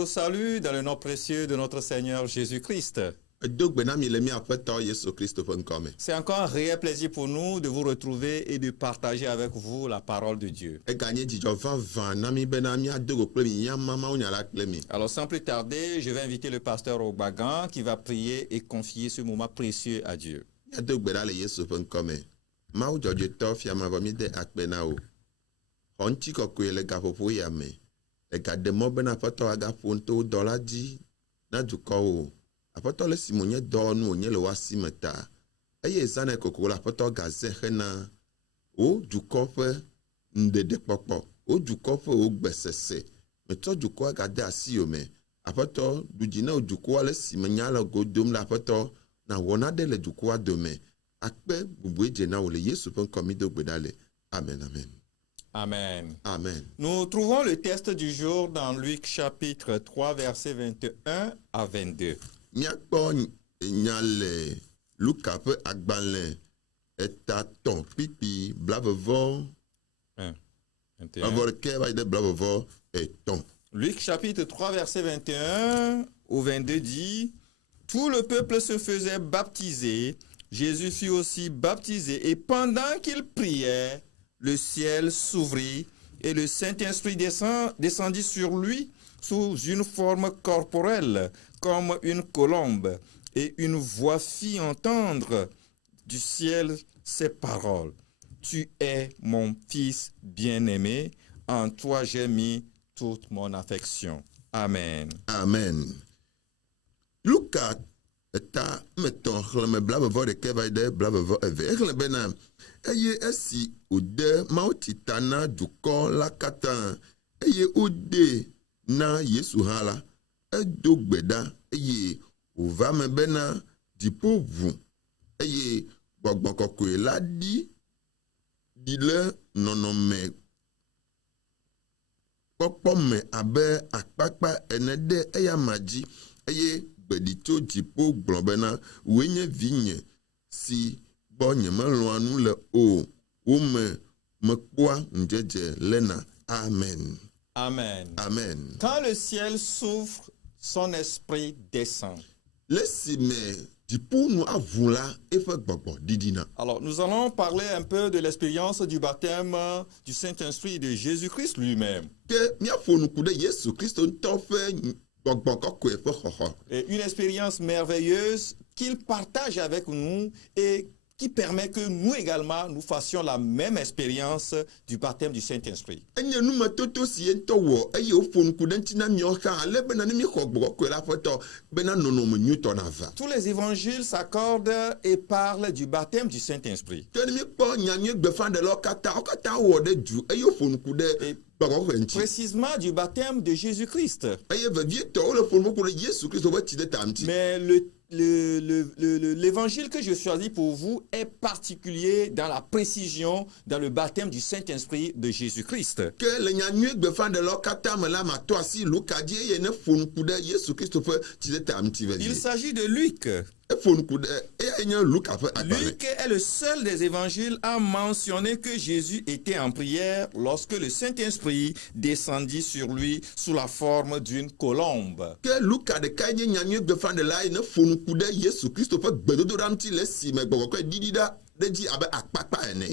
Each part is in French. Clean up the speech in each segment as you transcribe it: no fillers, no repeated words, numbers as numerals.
vous salue dans le nom précieux de notre Seigneur Jésus-Christ. C'est encore un réel plaisir pour nous de vous retrouver et de partager avec vous la parole de Dieu. Alors sans plus tarder, je vais inviter le pasteur Ogbagan qui va prier et confier ce moment précieux à Dieu. Apoto le simonye do nu onye le wasi meta eye zane kokoko la apoto gaze hena o duko fe ndede popo o duko fe o gbesese meto duko agade asiyo me apoto dujina o duko le simenya la godom la apoto na wona de le duko adome akpe bubu eje na ole Yesu pen komido gbedale. Amen, amen. Amen. Amen. Nous trouvons le texte du jour dans Luc chapitre 3 versets 21 à 22. Miakpo nyale Luka pe agbanle etaton pipi blavevo 21. Avorke va de blavevo eton. Luc chapitre 3 verset 21 au 22 dit: Tout le peuple se faisait baptiser, Jésus fut aussi baptisé, et pendant qu'il priait, le ciel s'ouvrit et le Saint-Esprit descendit sur lui sous une forme corporelle, comme une colombe, et une voix fit entendre du ciel ces paroles: Tu es mon fils bien-aimé, en toi j'ai mis toute mon affection. Amen. Amen. Luka eta meton chleme blavevo de kevaide blavevo eve. Echlebena eye esi ude mautitana duko la katan eye ude na Yesu hala edo gbeda eye ova me bena dipo vu eye gbogbo kokoe la di le nonome popo me abe akpakpa enede eya maji eye gbedito dipo gbobena wenye vinye si bonye meloanu le o mekpoa njeje lena. Amen. Amen. Amen. Quand le ciel s'ouvre, son esprit descend. Alors, nous allons parler un peu de l'expérience du baptême du Saint-Esprit de Jésus-Christ lui-même. Et une expérience merveilleuse qu'il partage avec nous et qui permet que nous également, nous fassions la même expérience du baptême du Saint-Esprit. Tous les évangiles s'accordent et parlent du baptême du Saint-Esprit. Et précisément du baptême de Jésus-Christ. Mais l'évangile que je choisis pour vous est particulier dans la précision dans le baptême du Saint-Esprit de Jésus-Christ. Il s'agit de Luc. Luc est le seul des évangiles à mentionner que Jésus était en prière lorsque le Saint-Esprit descendit sur lui sous la forme d'une colombe.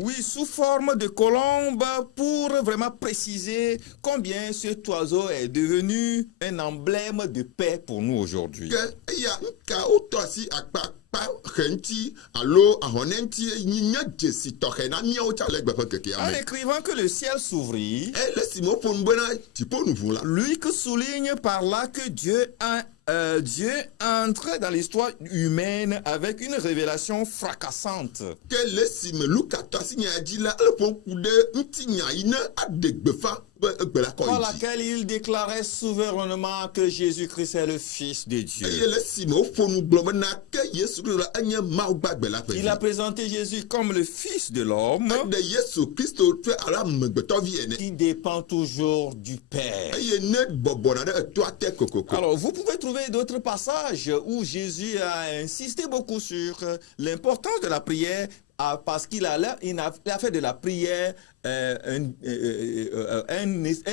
Oui, sous forme de colombe, pour vraiment préciser combien cet oiseau est devenu un emblème de paix pour nous aujourd'hui. En écrivant que le ciel s'ouvrit, Luc souligne par là que Dieu entre dans l'histoire humaine avec une révélation fracassante. Par laquelle il déclarait souverainement que Jésus-Christ est le Fils de Dieu. Il a présenté Jésus comme le Fils de l'homme qui dépend toujours du Père. Alors, vous pouvez trouver d'autres passages où Jésus a insisté beaucoup sur l'importance de la prière parce qu'il il a fait de la prière un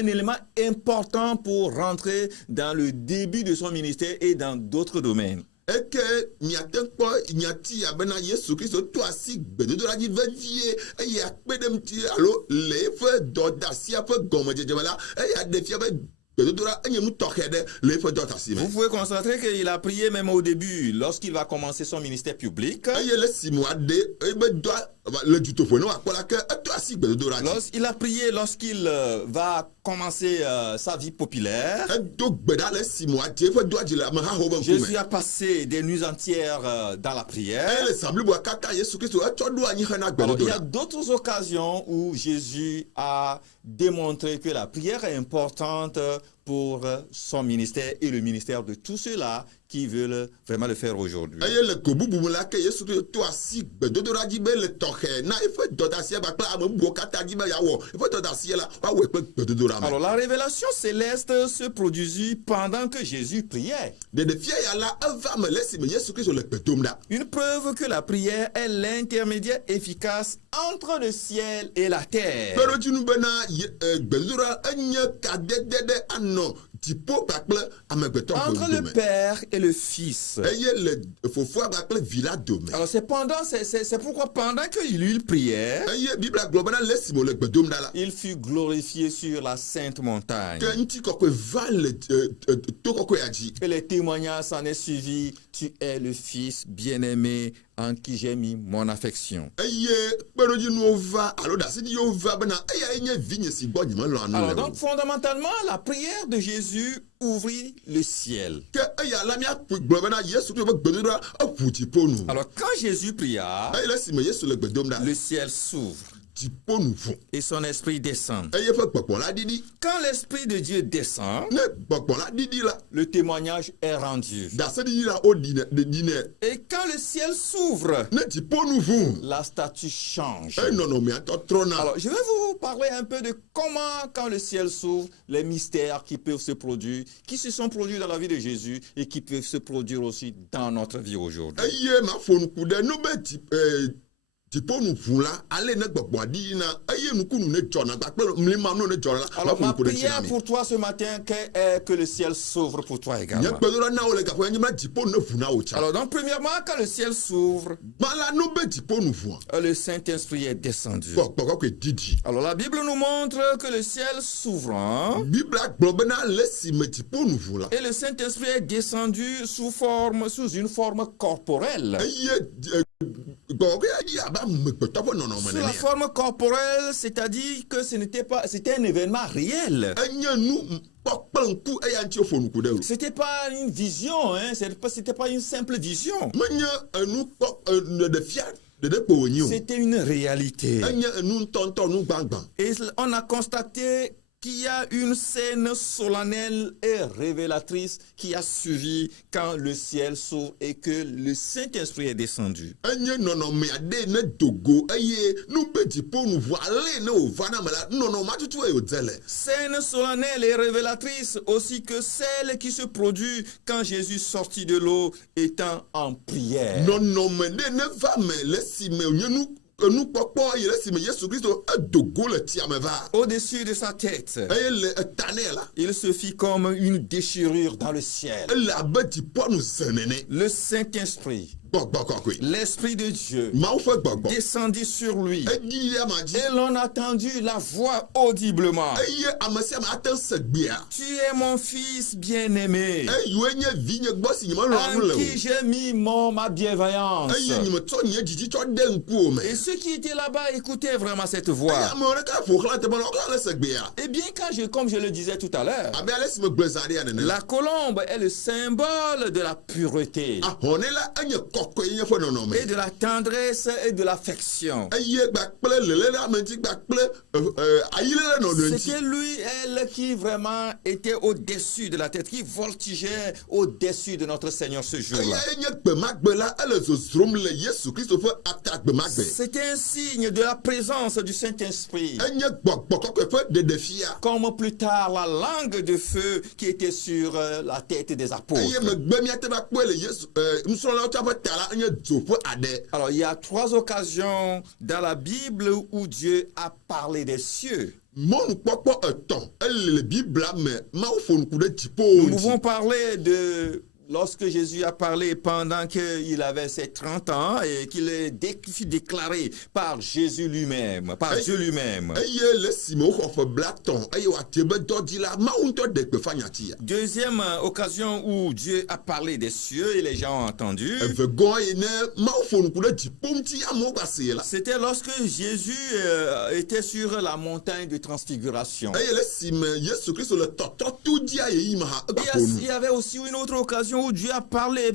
élément important pour rentrer dans le début de son ministère et dans d'autres domaines. Eke miate kpɔ nyati abena Yesu Kristo to asi gbedodoɖa dzi vevie eye akpe ɖe ŋuti alo le eƒe dɔdasia ƒe gɔmedzedze me la eya ɖe fia be gbedodoɖa enye nu tɔxɛ ɖe le eƒe dɔdasi me. Vous pouvez constater qu'il a prié même au début, lorsqu'il va commencer son ministère public. Eye le si mo aɖe ebe dɔa le dutoƒo ne wakpɔ la ke eto asi gbedodoɖa dzi. Il a prié lorsqu'il va commencer sa vie populaire. Edo gbe ɖa le si mo aɖe eƒe dɔa dzi le amehawo ƒe ŋkume. Jésus a passé des nuits entières dans la prière. Eye le zã bliboa katã Yesu Kristo etsɔ ɖo anyi hena Alors, il y a gbedodoɖa. d'autres occasions où Jésus a démontré que la prière est importante pour son ministère et le ministère de tous ceux-là qui veulent vraiment le faire aujourd'hui. Eye le ko bubu me la ke Yesu Kristo to asi gbedodoɖa dzi be le tɔxɛ na eƒe dɔdasia kpakple ame bubuwo katã dzi be yeawɔ eƒe dɔdasia la woawɔe kple gbedodoɖa me. Alors, la révélation céleste se produisit pendant que Jésus priait. Ɖeɖefia ya la eva me le esime Yesu Kristo le gbe dom ɖa. Une preuve que la prière est l'intermédiaire efficace entre le ciel et la terre. Kpeɖodzinu bena gbedodoɖa enye kadede ɖe anɔ dziƒo kpakple amegbetɔ Entre le dome. Père et le Fils. Eye le fofoa kpakple vi la dome. Alors c'est pourquoi pendant qu'il priait, Eye Biblia gblɔ bena le esime le gbe dom ɖa la. il fut glorifié sur la sainte montagne. Ke ŋutikɔkɔe va le to kɔkɔea dzi. Et les témoignages s'en est suivi. Tu es le Fils bien-aimé en qui j'ai mis mon affection. Eye kpeɖodzinuwo va alo ɖasiɖiwo va bena eyae nye vinye si gbɔ nyemelɔa nu Alors le o. donc fondamentalement, la prière de Jésus ouvrit le ciel. Ke eya la míaƒo gblɔ bena Yesu Kristo ƒe gbedodoɖa eʋu dziƒo nu. Alors quand Jésus pria, Eye le esime Yesu le gbe dom ɖa. le ciel s'ouvre Dziƒo nu ʋu. et son esprit descend. Eye eƒe gbɔgbɔ la ɖiɖi. Quand l'esprit de Dieu descend, Ne gbɔgbɔ la ɖiɖi la. le témoignage est rendu. Ɖaseɖiɖi la wo ɖinɛ. Et quand le ciel s'ouvre, Ne dziƒo nu ʋu. la statue change. Eye nɔnɔmea tɔ trɔna. Alors, je vais vous parler un peu de comment, quand le ciel s'ouvre, les mystères qui peuvent se produire, qui se sont produits dans la vie de Jésus et qui peuvent se produire aussi dans notre vie aujourd'hui. Eye mafɔ nuku ɖe nu be dziƒo nu ʋu la ale ne gbɔgbɔa ɖi na eye nukunu ne dzɔna gbakpe mlimanu ne dzɔna la Alors, mafɔ ma nuku ɖe tsi prière na mi. pour toi ce matin est que le ciel s'ouvre pour toi Nye également. gbedoɖa na wo le gaƒo nye be dziƒo ne ʋu na wo tsa. Alors, donc, premièrement, quand le ciel s'ouvre, Gbala nu be dziƒo nu ʋua. le Saint-Esprit est descendu. Gbɔgbɔ kɔkɔe didi. Alors, la Bible nous montre que le ciel s'ouvrant Biblia gblɔ bena le esime dziƒo nu ʋu la. et le Saint-Esprit est descendu sous une forme corporelle. Eye gbɔgbɔ ya dzi abe amegbetɔ ƒe nɔnɔme Sous la nene. forme corporelle, c'est-à-dire que c'était un événement réel. Enye nu kpɔkple ŋku eya ŋuti wofɔ nuku ɖe o. C'était pas une vision, hein, c'était pas une simple vision. Menye enu ɖeɖefia ɖeɖe kpo wònyi o. C'était une réalité. Enye enu ŋutɔŋutɔ nu gbãgbã. Et on a constaté qu'il y a une scène solennelle et révélatrice qui a suivi quand le ciel s'ouvre et que le Saint-Esprit est descendu. Enye nɔnɔme aɖe ne dogo eye nu be dziƒo nu ʋu ale ne wòva na me la nɔnɔme atutu eye wòdze le. Scène solennelle et révélatrice aussi que celle qui se produit quand Jésus sortit de l'eau étant en prière. Nɔnɔme ɖe ne va me le esime wònye nukpɔkpɔ eye le esime Yesu Kristo edogo le tsia me va. Au-dessus de sa tête, Eye le eta nɛ la. il se fit comme une déchirure dans le ciel. Ele abe dziƒo nu ze nene. Le Saint-Esprit, Gbɔgbɔ kɔkɔe. l'Esprit de Dieu, Mawu ƒe gbɔgbɔ. descendit sur lui. Edzi ya ma dzi. Et l'on a entendu la voix audiblement. Eye ame sia ame ate se gbea. Tu es mon fils bien-aimé, Eyiwoe nye vinye gbɔ si nyemelɔa nu en le qui o. j'ai mis ma bienveillance. Eye nyemetsɔ nye dzidzi tsɔ de ŋkuwo me. Et ceux qui étaient là-bas écoutaient vraiment cette Eye voix. amewo ɖeka ƒo xlã teƒe la wokla le se gbea. Eh bien, comme je le disais tout à l'heure, Abe ale si me gblɔ zã ɖe ya nene. la colombe est le symbole de la pureté Ahɔnɛ la enye kɔkɔe nye ƒe nɔnɔme. et de la tendresse et de l'affection. Eye gbakple lele ɖe ame ŋuti gbakple ayile ɖe nɔnɔe ŋuti. C'était lui, elle, qui vraiment était au-dessus de la tête, qui voltigeait au-dessus de notre Seigneur ce jour-là. Eyae nye gbemagbe la ele zozrom le Yesu Kristo ƒe ata gbemagbe. C'était un signe de la présence du Saint-Esprit. Enye gbɔgbɔ kɔkɔe ƒe ɖeɖefia. Comme plus tard la langue de feu qui était sur la tête des apôtres. Eye megbe miate va kpɔe le Yesu nusrɔ̃lawo tsã ƒe ta la nye dzoƒe aɖe. Alors, il y a 3 occasions dans la Bible où Dieu a parlé des cieux. Mɔnukpɔkpɔ etɔ̃ ele le Biblia me Mawu ƒo ŋku ɖe Nous dziƒowo pouvons dzi. parler de lorsque Jésus a parlé pendant qu'il avait ses 30 ans et qu'il fut déclaré par Jésus lui-même, par Dieu lui-même. Eye le esime woxɔ ƒe blatɔ̃ eye wòate be dɔdzi la Mawu ŋutɔ ɖe gbeƒã nyatia. Deuxième occasion où Dieu a parlé des cieux et les gens ont entendu, Evegɔ yi ne Mawu ƒo ŋku ɖe dziƒo ŋuti amewo va see la. c'était lorsque Jésus était sur la montagne de transfiguration. Eye le esime Yesu Kristo le tɔtrɔ to dzia yeyim ha ega ƒo nu. Il y avait aussi une autre occasion où Dieu a parlé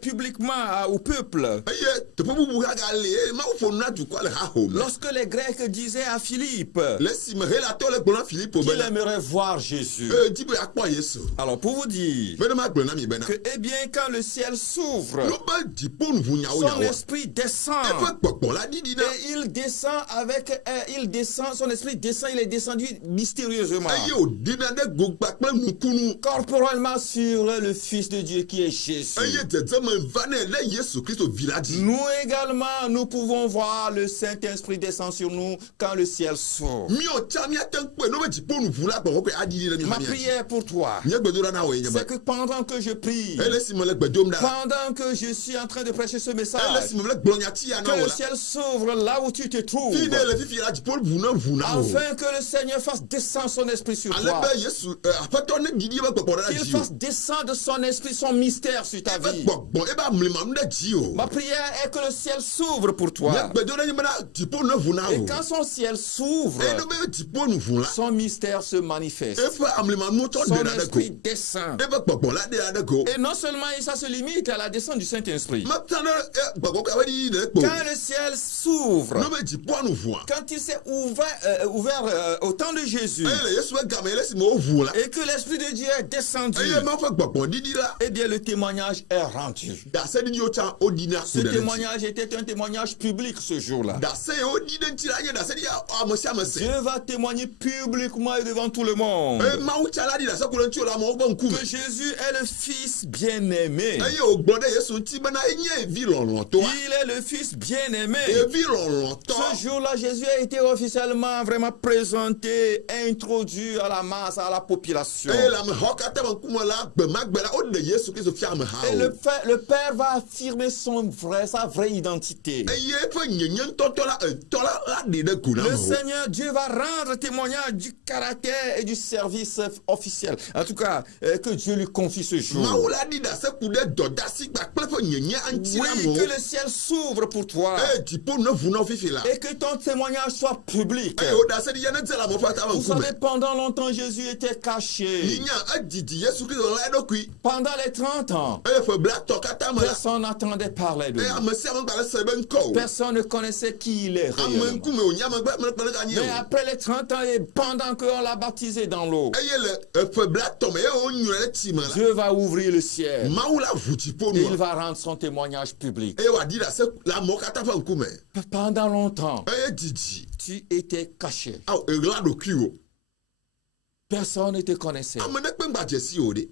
publiquement au peuple. Eye teƒe bubu hã gale eye Mawu ƒo nu na dukɔa le haho me. Lorsque les Grecs disaient à Philippe Le esime Helatɔwo le gblɔ na Filipo qu'il bena aimerait voir Jésus. di be akpɔ Yesu. Alors pour vous dire Be ne magblɔ na mi bena. que, eh bien, quand le ciel s'ouvre, No be dziƒo nu ʋu nyawo son nyawoa. esprit descend. Eƒe gbɔgbɔ la ɖiɖi na. Et il descend, son esprit descend, il est descendu mystérieusement, Eye wòɖina ɖe gogba kple nukunu. corporellement sur le Fils de Dieu qui est Jésus. Eye dzedzeme va nɛ ɖe Yesu Kristo vi la dzi. Nous également, nous pouvons voir le Saint-Esprit descendre sur nous quand le ciel s'ouvre. Míɔ tsã míate ŋu kpɔe ne be dziƒo nu ʋu la gbɔgbɔ koe aɖiɖi ɖe Ma mía dzi. prière pour toi, Nye gbedoɖa na woe nye c'est be. que pendant que je prie, Ele esime le gbe dom ɖa. pendant que je suis en train de prêcher ce Ele message, esime le gblɔ nya tia na que wo le la. ciel s'ouvre là où tu te trouves, Fi ɖe le fifi la dziƒo ʋu na wo. afin que le Seigneur fasse descendre son esprit sur Ale toi, be Yesu aƒetɔ ne ɖiɖi ebe gbɔgbɔ ɖe la qu'il dzi o. fasse descendre son esprit, son mystère sur ta Ebe vie. gbɔgbɔ ebe amlimanu ɖe dzi o. Ma prière est que le ciel s'ouvre pour Nye toi. gbedoɖa nye bena dziƒo ne ʋu na Et wo. quand son ciel s'ouvre, Eye ne be dziƒo nu ʋu la. son mystère se manifeste. Eƒe amlimanu tsɔ Son ɖena ɖe go. esprit descend. Ebe gbɔgbɔ la ɖena ɖe go. Et non seulement ça se limite à la descente du Saint-Esprit. Mata ne gbɔgbɔ ka be ɖiɖi ɖe kpo. Quand le ciel s'ouvre, Ne be dziƒoa nu ʋua. quand il s'est ouvert au temps de Jésus, Eye le Yesu ƒe game le esime woʋu la. et que l'Esprit de Dieu est descendu, Eye Mawu ƒe gbɔgbɔ ɖiɖi la. eh bien le témoignage est rendu. Daseɖiɖiwo tsã woɖina Ce ku ɖe ɖe dzi. témoignage était un témoignage public ce jour-là. Dase yi woɖi ɖe ŋuti la nye daseɖi ame sia ame se. Dieu va témoigner publiquement et devant tout le monde Eye Mawu tsã la ɖi dase ku ɖe ŋuti le amewo ƒe ŋkume. que Jésus est le Fils bien-aimé. Eye wògblɔ ɖe Yesu ŋuti bena enye vi lɔlɔ̃tɔa. Il est le Fils bien-aimé. Vi lɔlɔ̃tɔ. Ce jour-là, Jésus a été officiellement vraiment présenté, introduit à la masse, à la population. Eye le amehawo katã ƒe ŋkume la gbe ma gbe la woɖe Yesu Kristo fia Et amehawo. le Père va affirmer sa vraie identité. Eye eƒe nyenye ŋutɔtɔ la etɔ la ɖe ɖe go na Le amewo. Seigneur Dieu va rendre témoignage du caractère et du service officiel. En tout cas, que Dieu lui confie ce jour. Mawu la ɖi dase ku ɖe dɔdasi kpakple ƒe nyenye aŋuti la Oui, amewo. que le ciel s'ouvre pour toi. Eye dziƒo ne ʋu na wo fifi la. Et que ton témoignage soit public. Eye wo daseɖi ya ne dze le amewo ƒe atame Vous ŋkume. savez, pendant longtemps, Jésus était caché. Yinya edidi Yesu Kristo la eɖokui. Pendant les 30 ans, Eye ƒe blatɔ katã me la. personne n'entendait parler de Eye lui. ame sia ame gbalẽ se be ŋkɔ o. Personne ne connaissait qui il est Ame réellement. ŋkume wònye ame gbe mele kpe ɖe anyi Mais o. après les 30 ans et pendant qu'on l'a baptisé dans l'eau, Eye le ƒe blatɔ me ye wonyrɔ ɖe tsi me la. Dieu va ouvrir le ciel Mawu la ʋu dziƒo et il nua. va rendre son témoignage public. Eye wòaɖi dase le amewo katã ƒe ŋkume. Pendant longtemps, Eye didi. tu étais caché. Awo eɣla ɖokuiwo. Personne ne te connaissait. Ame ɖekpe ŋgba dze si o ɖe.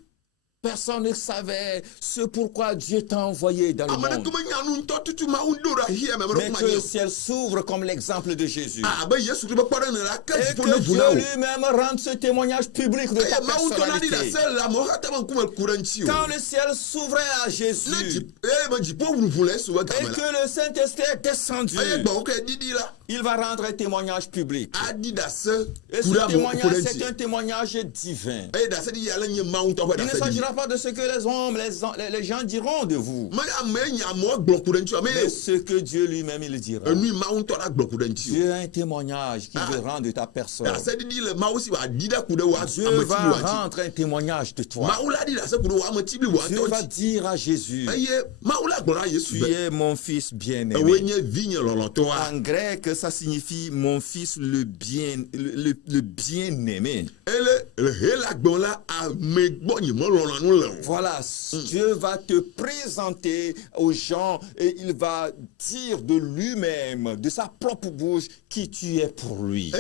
Personne ne savait ce pourquoi Dieu t'a envoyé dans le Ame monde. ɖeke nya nu ŋutɔ tutu Mawu ɖo ɖe ahi ame Mais ɖeke que le ma ciel s'ouvre comme l'exemple de Jésus. abe Yesu Kristo ƒe kpɔɖeŋu la ke Et dziƒo ne que ʋu Dieu na wo. lui-même rende ce témoignage public de ta Eye Mawu tɔ na ɖi personnalité. dase le amewo katã ƒe ŋkume ku ɖe ŋuti o. Quand le ciel s'ouvrait à Ne Jésus eye me dziƒo ʋuʋu le Yesu ƒe et game la. que le Saint-Esprit est descendu, Eye gbɔwo ke ɖiɖi la. il va rendre un témoignage public. Aɖi dase Et ku ɖe ce amewo ku témoignage, ɖe c'est ŋuti. un témoignage divin. Eye daseɖi ya le nye Mawu ŋutɔ ƒe Il ne daseɖi. s'agira pas de ce que les hommes, les gens diront de vous, Me ame nye amewo gblɔ ku ɖe ŋuti o. mais Me ce que Dieu lui-même il dira. enui Mawu ŋutɔ la gblɔ ku ɖe ŋuti o. Dieu a un témoignage qu'il veut rendre de ta personne. Daseɖiɖi le Mawu si wòaɖi ɖe ku ɖe wo Dieu ame va tibliwo ŋuti. rendre un témoignage de toi. Mawu la ɖi dase ku ɖe wo ame tibliwo Dieu ŋutɔ va ŋuti. dire à Jésus, Eye Mawu la gblɔ na Yesu tu be es mon fils ewoe bien-aimé. nye vinye lɔlɔ̃tɔa. En grec, ça signifie mon fils le bien-aimé. Voilà, Dieu va te présenter aux gens et il va dire de lui-même, de sa propre bouche, qui tu es pour lui.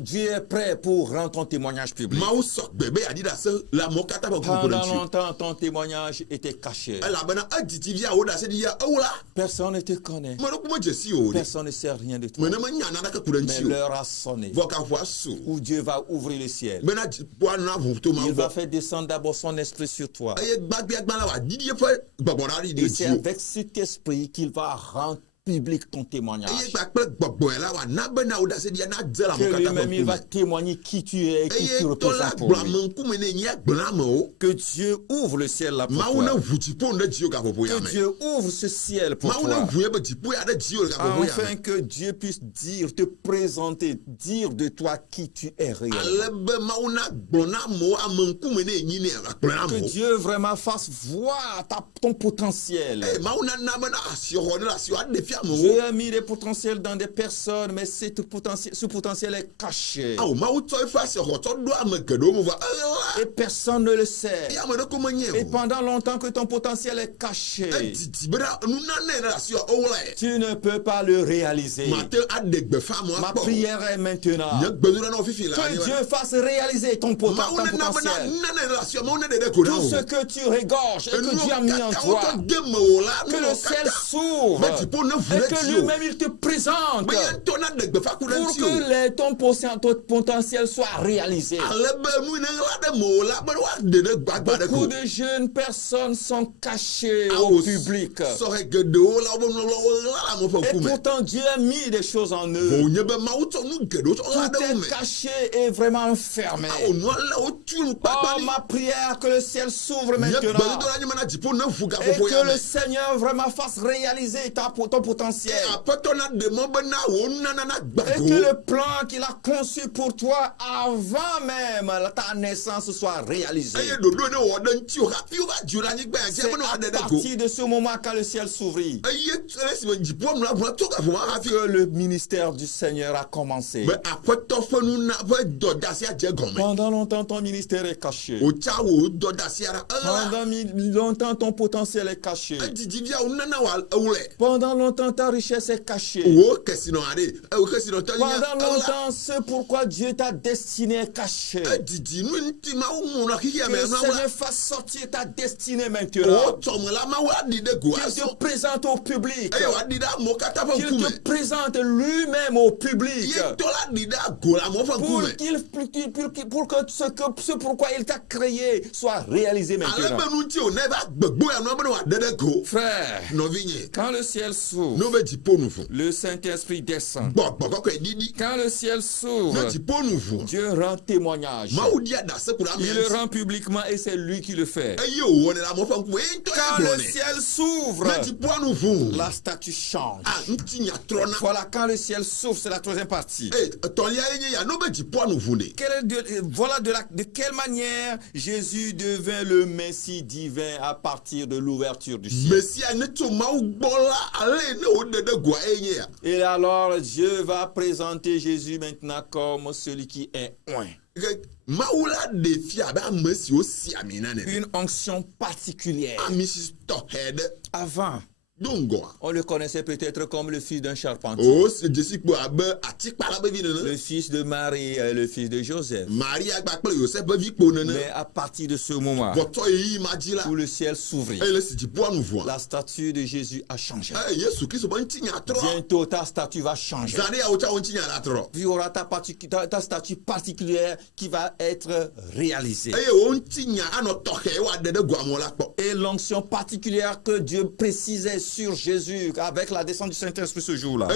Dieu est prêt pour rendre ton témoignage public. Pendant longtemps, ton témoignage était caché. Personne ne te connaît. Personne ne sait rien de toi. Mais l'heure a sonné où Dieu va ouvrir le ciel. Il va faire descendre d'abord son esprit sur toi. Et c'est avec cet esprit qu'il va rendre public ton témoignage. Que lui-même il va témoigner qui tu es et qui tu représentes pour lui. Que Dieu ouvre le ciel là pour toi. Que Dieu ouvre ce ciel pour toi. Afin que Dieu puisse dire, te présenter, dire de toi qui tu es réellement. Que Dieu vraiment fasse voir ton potentiel. Dieu a mis des potentiels dans des personnes, mais ce potentiel est caché. Et personne ne le sait. Et pendant longtemps que ton potentiel est caché, tu ne peux pas le réaliser. Ma prière est maintenant que Dieu fasse réaliser ton potentiel. Tout ce que tu régorges et que Dieu a mis en toi, que le ciel s'ouvre et que lui-même il te présente pour que ton potentiel soit réalisé. Beaucoup de jeunes personnes sont cachées au public. Et pourtant Dieu a mis des choses en eux. Tout est caché et vraiment enfermé. Oh, ma prière, que le ciel s'ouvre maintenant. Et que le Seigneur vraiment fasse réaliser ton potentiel. Et que le plan qu'il a conçu pour toi avant même ta naissance soit réalisé. C'est à partir de ce moment quand le ciel s'ouvrit que le ministère du Seigneur a commencé. Pendant longtemps, ton ministère est caché. Pendant longtemps, ton potentiel est caché. Pendant longtemps, ta richesse est cachée. Pendant longtemps, ce pourquoi Dieu t'a destiné est caché. Que le Seigneur fasse sortir ta destinée maintenant. Qu'il te présente au public. Qu'il te présente lui-même au public. Pour que ce pourquoi il t'a créé soit réalisé maintenant. Frère, quand le ciel s'ouvre, le Saint-Esprit descend. Quand le ciel s'ouvre, Dieu rend témoignage. Il le rend publiquement et c'est lui qui le fait. Quand le ciel s'ouvre, la statue change. Voilà, quand le ciel s'ouvre, c'est la troisième partie. Voilà de quelle manière Jésus devint le Messie divin à partir de l'ouverture du ciel. Et alors Dieu va présenter Jésus maintenant comme celui qui est oint. Une onction particulière. Avant, on le connaissait peut-être comme le fils d'un charpentier. Le fils de Marie et le fils de Joseph. Mais à partir de ce moment où le ciel s'ouvrit, la statue de Jésus a changé. Bientôt ta statue va changer. Puis il y aura ta statue particulière qui va être réalisée. Et l'onction particulière que Dieu précisait sur Jésus avec la descente du Saint-Esprit ce jour-là.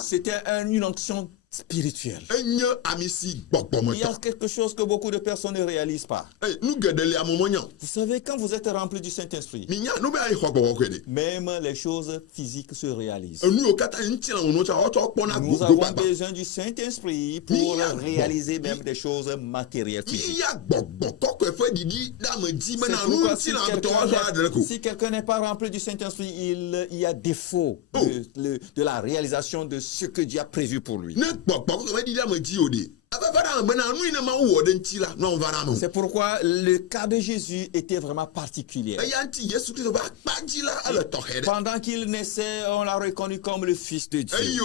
C'était une onction spirituel. enye amisi Il y gbɔgbɔmetɔ a quelque chose que beaucoup de personnes ne réalisent pas. nu geɖe le amɔmɔnya Vous savez, quand vous êtes rempli du Saint-Esprit, minya nu bɛ ayi xɔ gbɔgbɔ koe de même les choses physiques se réalisent. enu yiwo katã ŋuti la wɔnu tsa wɔtsɔ kpɔna Nous gbogbo avons gbagba besoin du Saint-Esprit pour réaliser même des choses matérielles physiques. iya gbɔgbɔ kɔkɔe ƒe ɖiɖi ɖe ame dzi C'est bena nu pourquoi ŋuti la tɔ wɔtsɔ aɖe ko si quelqu'un n'est pas rempli du Saint-Esprit, il y a défaut de la réalisation de ce que Dieu a prévu pour lui. ne gbɔgbɔ kɔkɔe ƒe ɖiɖi ame dzi o de ava va ɖe ame bena nu yi ne mawu wɔ ɖe ŋuti la nu va ɖe ame o C'est pourquoi le cas de Jésus était vraiment particulier. eya ŋuti Yesu Kristo ƒe akpadzi la ele tɔxɛ ɖe Pendant qu'il naissait, on l'a reconnu comme le Fils de Dieu. eye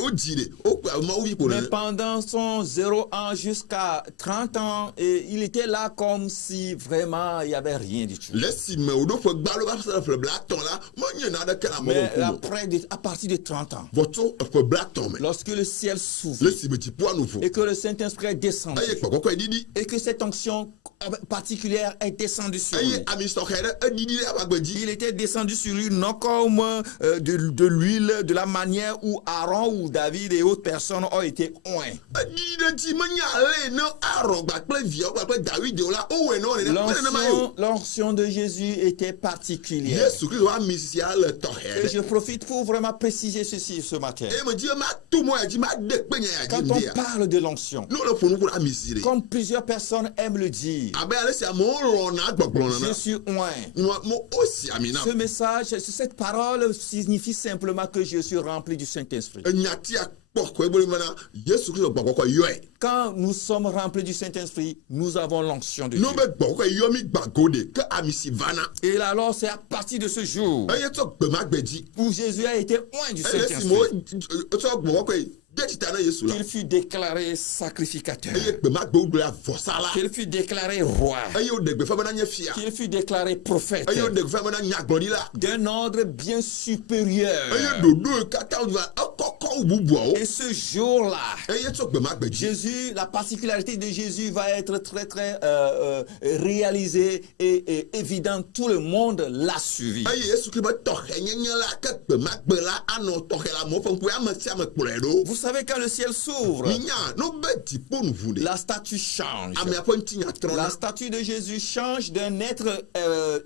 wodzi ɖe wokpe mawu vi ƒo Mais ɖe pendant son 0 ans jusqu'à 30 ans, il était là comme si vraiment il n'y avait rien du tout. le esime wòɖo ƒe gbalo va se ɖe ƒe blatɔ la menye naɖeke le Mais amewo ŋkume après, à partir de 30 ans, vɔ tso ƒe blatɔ me lorsque le ciel le s'ouvre esime dziƒoa nu vo et que le Saint-Esprit est descendu, eye gbɔgbɔkɔe ɖiɖi et que cette onction particulière est descendue sur lui. eye ami tɔxɛ ɖe eɖiɖi ɖe ava gbe dzi Il était descendu sur lui non comme de l'huile, de la manière où Aaron ou David et autres personnes ont été oints. eɖiɖi ɖe dzi menye ale ne Aron kpakple viawo kpakple Davido la wowɔe ne wɔne ɖe nenema ye o L'onction de Jésus était particulière. Yesu Kristo ƒe ami sia le tɔxɛ Et ɖe je profite pour vraiment préciser ceci ce matin. eye me dzi be mato mɔ ya dzi maɖe kpe nya ya dzi Quand on ŋdia parle de l'onction, ne wole ƒo nu kple ami si ɖe comme plusieurs personnes aiment le dire, abe ale si amewo lɔna gbɔgblɔ je nana suis oint. mo wosi ami na Ce message, cette parole signifie simplement que je suis rempli du Saint-Esprit. enyati akpɔ kɔe bolo mena Yesu Kristo gbɔgbɔkɔ yɔe Quand nous sommes remplis du Saint-Esprit, nous avons l'onction de Dieu. ne be gbɔgbɔkɔ yɔ mi gbago de ke ami si vana Et alors, c'est à partir de ce jour eye tsɔ gbemagbe dzi où Jésus a été oint du eye si mo Saint-Esprit, tsɔ gbɔgbɔkɔ de tita na Yesu la qu'il fut déclaré sacrificateur, eye gbemagbe wo gblɔ avɔsa la qu'il fut déclaré roi, eye woɖe gbefa bena nye fia qu'il fut déclaré prophète eye woɖe gbefa bena nyagblɔɖila d'un ordre bien supérieur. eye ɖoɖo yi katã wova ekɔkɔ wu bubuawo Et ce jour-là, eye tsɔ gbemagbe dzi Jésus, la particularité de Jésus va être très très réalisée et évidente. Tout le monde l'a suivi. eye Yesu Kristo be tɔxɛ nyenye la ke gbemagbe la anɔ tɔxɛ la amewo ƒe ŋkume ame sia ame kplɔe ɖo Vous savez, quand le ciel s'ouvre, minya no be dziƒo nu ʋu ɖe la statue change. amea ƒe ŋutinya La trɔna statue de Jésus change d'un être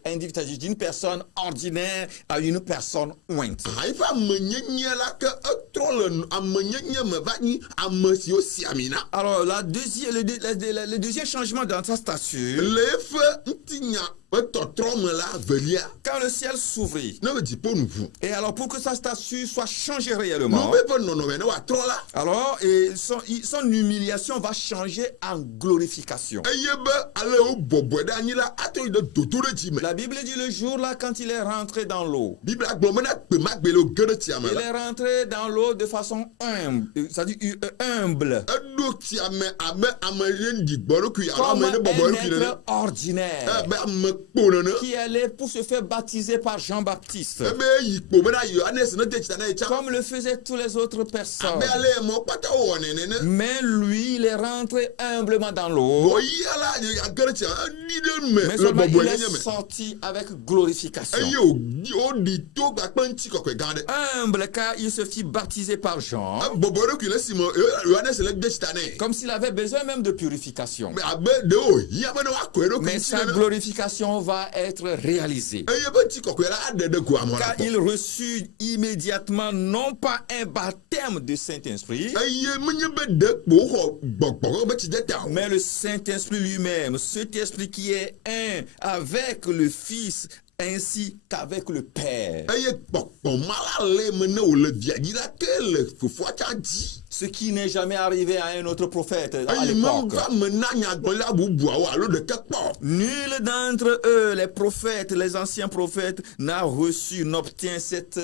individuel, d'une personne ordinaire à une personne ointe. ha yiƒe amenyenye la ke etrɔ le amenyenye me va nyi ame siwo si ami na Alors, le deuxième changement dans sa statue, le eƒe ŋutinya ƒe tɔtrɔ me la velia quand le ciel s'ouvrit, ne be dziƒo nu ʋu et alors pour que sa statue soit changée no réellement, be ƒe nɔnɔme ne wòatrɔ la alors son humiliation va changer en glorification. eye be ale wo bɔbɔe ɖe anyi la atrɔ yi ɖe dodo ɖe dzi me La Bible dit le jour-là, quand il est rentré dans l'eau, biblia gblɔ mena gbemagbe le wo ge ɖe tsia me il la est rentré dans l'eau de façon humble, c'est-à-dire humble, eɖo tsia me abe ame ye ɖi gbɔɖokui alo comme ame un ne bɔbɔ eɖokui nene être ordinaire ebe ame kpo nene qui allait pour se faire baptiser par Jean-Baptiste, ebe yi kpo bena Yohanes ne te tsi ta na ye tsã comme le faisaient toutes les autres personnes. abe ale amewo kpata wo wɔnɛ nene Mais lui, il est rentré humblement dans l'eau, wɔyia la age ɖe tsia eɖi ɖe me mais le seulement bɔbɔe il est nenye me sorti avec glorification. eye woɖi to gakpe ŋuti kɔkɔe gã ɖe Humble car il se fit baptiser par Jean, bɔbɔ eɖokui le si me Yohanes le de tsi ta nɛ comme s'il avait besoin même de purification. me abe ɖe wo hia be ne woakɔe eɖokui Mais ŋuti sa nene glorification va être réalisée. eye be ŋuti kɔkɔe la aɖe ɖe go amewo la Car kpɔ il reçut immédiatement non pas un baptême de Saint-Esprit, eye menye be ɖe kpo woxɔ gbɔgbɔ be tsi de ta o mais le Saint-Esprit lui-même, cet esprit qui est un avec le Fils ainsi qu'avec le Père. eye kpɔkpɔma la le me ne wòle via dzi la ke le fofoa tsa dzi Ce qui n'est jamais arrivé à un autre prophète à eye l'époque. meva me na nyagblɔɖila bubuawo alo ɖeke kpɔ Nul d'entre eux, les prophètes, les anciens prophètes, n'a reçu, n'obtient cette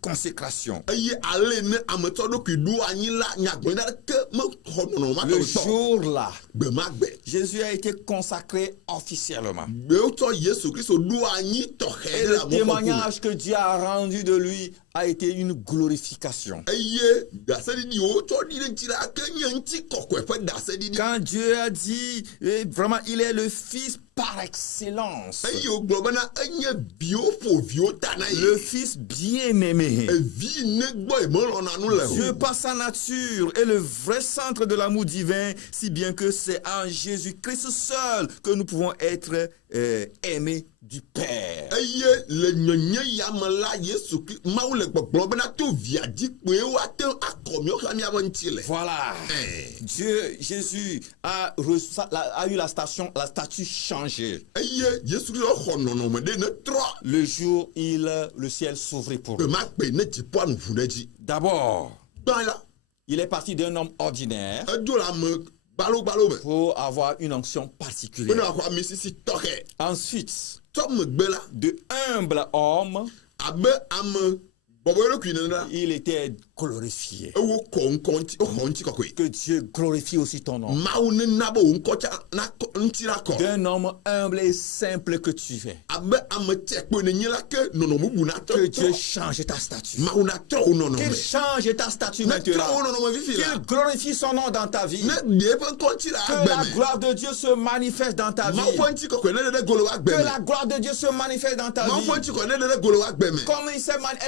consécration. eye ale ne ametɔ ɖokui ɖo anyi la nyagblɔɖila ɖeke mexɔ nɔnɔma Le tɔ jour-là, gbemagbe Jésus a été consacré officiellement. gbewotsɔ Yesu Kristo ɖo anyi tɔxɛ Et ɖe le la mɔƒɔƒo témoignage que Dieu a rendu de lui a été une glorification. eye daseɖiɖiwo tsɔ ɖi ɖe ŋuti la ke nye ŋuti kɔkɔe ƒe daseɖiɖi Quand Dieu a dit, vraiment, il est le Fils par excellence. eye wogblɔ bena enye viwo ƒoviwo ta na Le ye. Fils bien-aimé. Evi ne gbɔ yi melɔna nu le Dieu o. par sa nature est le vrai centre de l'amour divin, si bien que c'est en Jésus-Christ seul que nous pouvons être aimés du Père. Eye le nyɔnye ya me la Yesu Kristu Mawu le gbɔgblɔ bena to via dzi kpoe woate akɔ míawo xla míaƒe ŋuti le. Voilà. Dieu, Jésus a eu la statue changée. Eye Yesu Kristu xɔ nɔnɔme ɖe ne trɔ. Le jour le ciel s'ouvrit pour Be lui. ma kpe ne dziƒoa nu ʋu ɖe dzi. D'abord, Gbã la il est parti d'un homme ordinaire edzo le ame gbalogbalo me. pour avoir une onction particulière. Bena xɔ amisisi tɔxɛ. Ensuite, Tɔ megbe la de humble homme, abe ame bɔbɔ eɖokui nene la. il était glorifié. Ewo kɔ ŋkɔ ŋuti woxɔ ŋuti kɔkɔe. Que Dieu glorifie aussi ton nom. Mawu ne na be wo ŋkɔ tsa ŋuti la kɔ. D'un homme humble et simple que tu es. Abe ame tse kpoe ne nye la ke nɔnɔ bubu na Que Dieu trɔ. change ta statue. Mawu na trɔ wo Qu'il nɔnɔme. change ta statue Ne trɔ wo maintenant. nɔnɔme fifi la. Qu'il glorifie son nom dans ta vie. Ne ɖe eƒe ŋkɔ ŋuti le Que agbe la me. gloire de Dieu se manifeste dans ta vie. Mawu ƒe ŋuti kɔkɔe ne ɖe ɖe golo agbe Que me. la gloire de Dieu se manifeste dans ta Mawu vie. ƒe ŋuti kɔkɔe ne ɖe ɖe golo agbe me. Comme elle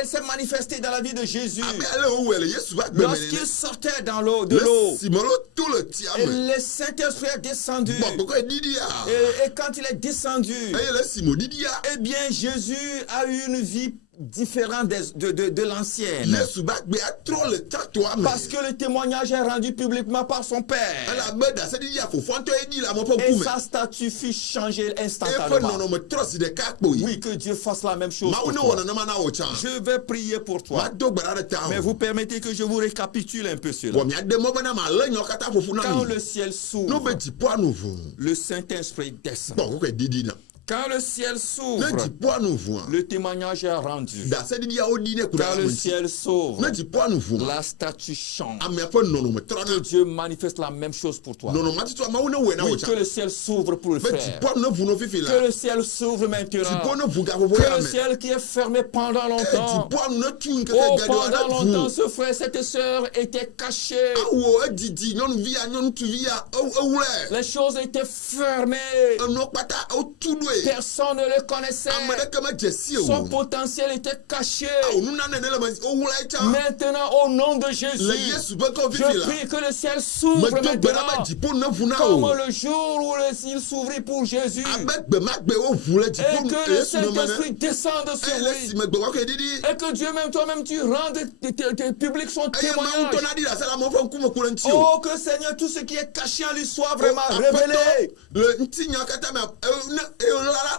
s'est manifestée dans la vie de Jésus. Abe ale wowɔe le Yesu ƒe agbe me Lorsqu'il nene. sortait dans l'eau, de Le l'eau, si me lo to le tia et me. le Saint-Esprit est descendu. Bɔn kɔkɔe ɖiɖia. Et quand il est descendu, Eye le si mo ɖiɖia. eh bien, Jésus a eu une vie différente de l'ancienne. Yesu ƒe agbe atrɔ le tsatoa me. Parce que le témoignage est rendu publiquement par son Père. Elabe ɖaseɖiɖia fofoa ŋutɔ ye ɖi le amewo ƒe Et ŋkume. sa statue fut changée Eƒe instantanément. nɔnɔme trɔ si ɖeka kpoe. Oui, que Dieu fasse la même chose Mawu pour ne toi. wɔ nenema na wò tsã. Je vais prier pour toi. Mado gbe ɖa ɖe ta Mais o. vous permettez que je vous récapitule un peu cela. Bɔn miaɖe mɔ bena malé nyawo katã ƒoƒu na Quand mi. le ciel Ne s'ouvre, be dziƒoa nu ʋu. le Saint-Esprit descend. Bɔn kɔkɔe ɖiɖina. Quand le ciel Ne s'ouvre, dziƒoa nu ʋua. le témoignage est rendu. Ɖaseɖiɖiawo ɖi ne ku ɖe Quand ame le ŋuti. ciel s'ouvre, Ne dziƒoa nu ʋua. la statue change. Amea ƒe nɔnɔme Que trɔna. Dieu manifeste la même chose pour toi. Nɔnɔme atitoa Mawu ne wɔe na Oui, wò que tsã. le ciel s'ouvre pour le Be faire. dziƒoa nu ne ʋu no fifi Que la. le ciel s'ouvre maintenant. Dziƒo ne ʋu gaƒoƒo Que ya le me. ciel qui est fermé pendant longtemps. Dziƒoa nu ne tu ŋkeke Oh, geɖewo pendant aɖe longtemps, ʋu. ce frère, cette sœur était cachée. Awo edidi nyɔnuvia nyɔnutuvia ewlɛ. Les choses étaient fermées. Enuwo kpata wotu ɖoe. Personne ne le connaissait. Ame ɖeke medze si o. Son potentiel était caché. Awo nunane ɖe le me wowlɛ tsã. Maintenant, au nom de Jésus, Le Yesu ƒe ŋkɔ je fifi la. prie que le ciel s'ouvre Medo gbe ɖa be maintenant. dziƒo ne ʋu na Comme o. le jour où il s'ouvrit pour Jésus. Abe gbe ma gbe wo ʋu le Et dziƒo que le Yesu no me Saint-Esprit ne. descende sur Eye le lui. si me gbe wɔkɛ ɖiɖi. Et que Dieu même toi-même tu rendes public son Eye Mawu ŋutɔ témoignage. na ɖi le ase le amewo ƒe ŋkume ku le ŋuti o. Oh, que Seigneur, tout ce qui est caché en lui soit vraiment Aƒetɔ, révélé. le ŋutinyawo katã me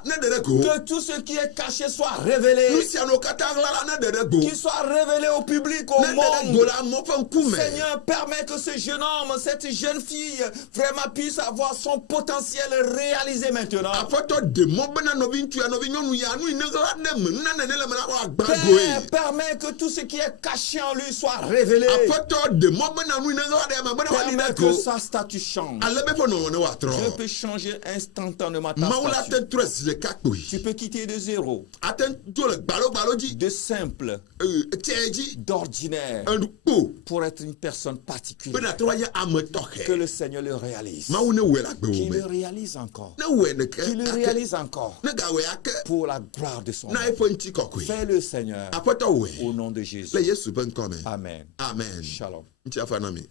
ne ɖe ɖe go. Que tout ce qui est caché soit révélé. Nu sia nuwo katã ɣlala ne ɖe ɖe go. Qu'il soit révélé au public, au Ne ɖe ɖe go monde. le amewo ƒe ŋkume. Seigneur, permets que ce jeune homme, cette jeune fille, vraiment puisse avoir son potentiel réalisé maintenant. Aƒetɔ ɖe mɔ bena nɔvi ŋutsu ya nɔvi nyɔnu ya nu yi ne ɣla ɖe me nunane ne le me la xɔ agbã Père, goe. permets que tout ce qui est caché en lui soit révélé. Aƒetɔ ɖe mɔ bena nu yi ne ɣla ɖe me bena woaɖi Permets ɖe que go. sa statue change. Ale be ƒe nɔnɔ ne Dieu woatrɔ. peut changer instantanément ta Mawu la statue. te trɔ zi ɖeka kpoe. Tu peux quitter de zéro, Ate dzo le gbalogbalo dzi. de simple, Tse dzi. d'ordinaire, Eɖukpo. pour être une personne particulière. Bena trɔ ye ame Que tɔxɛ. le Seigneur le réalise. Mawu ne wɔe le agbewo Qu'il me. le réalise encore. Ne wɔe neke. Qu'il le réalise encore. Ne gawɔe ake. Pour la gloire de son Na nom. eƒe ŋuti kɔkɔe. Fais-le, Seigneur, Aƒetɔ wɔe. au nom de Jésus. Le Yesu ƒe ŋkɔ me. Amen. Amen. Shalom. Ŋuti afa na mi.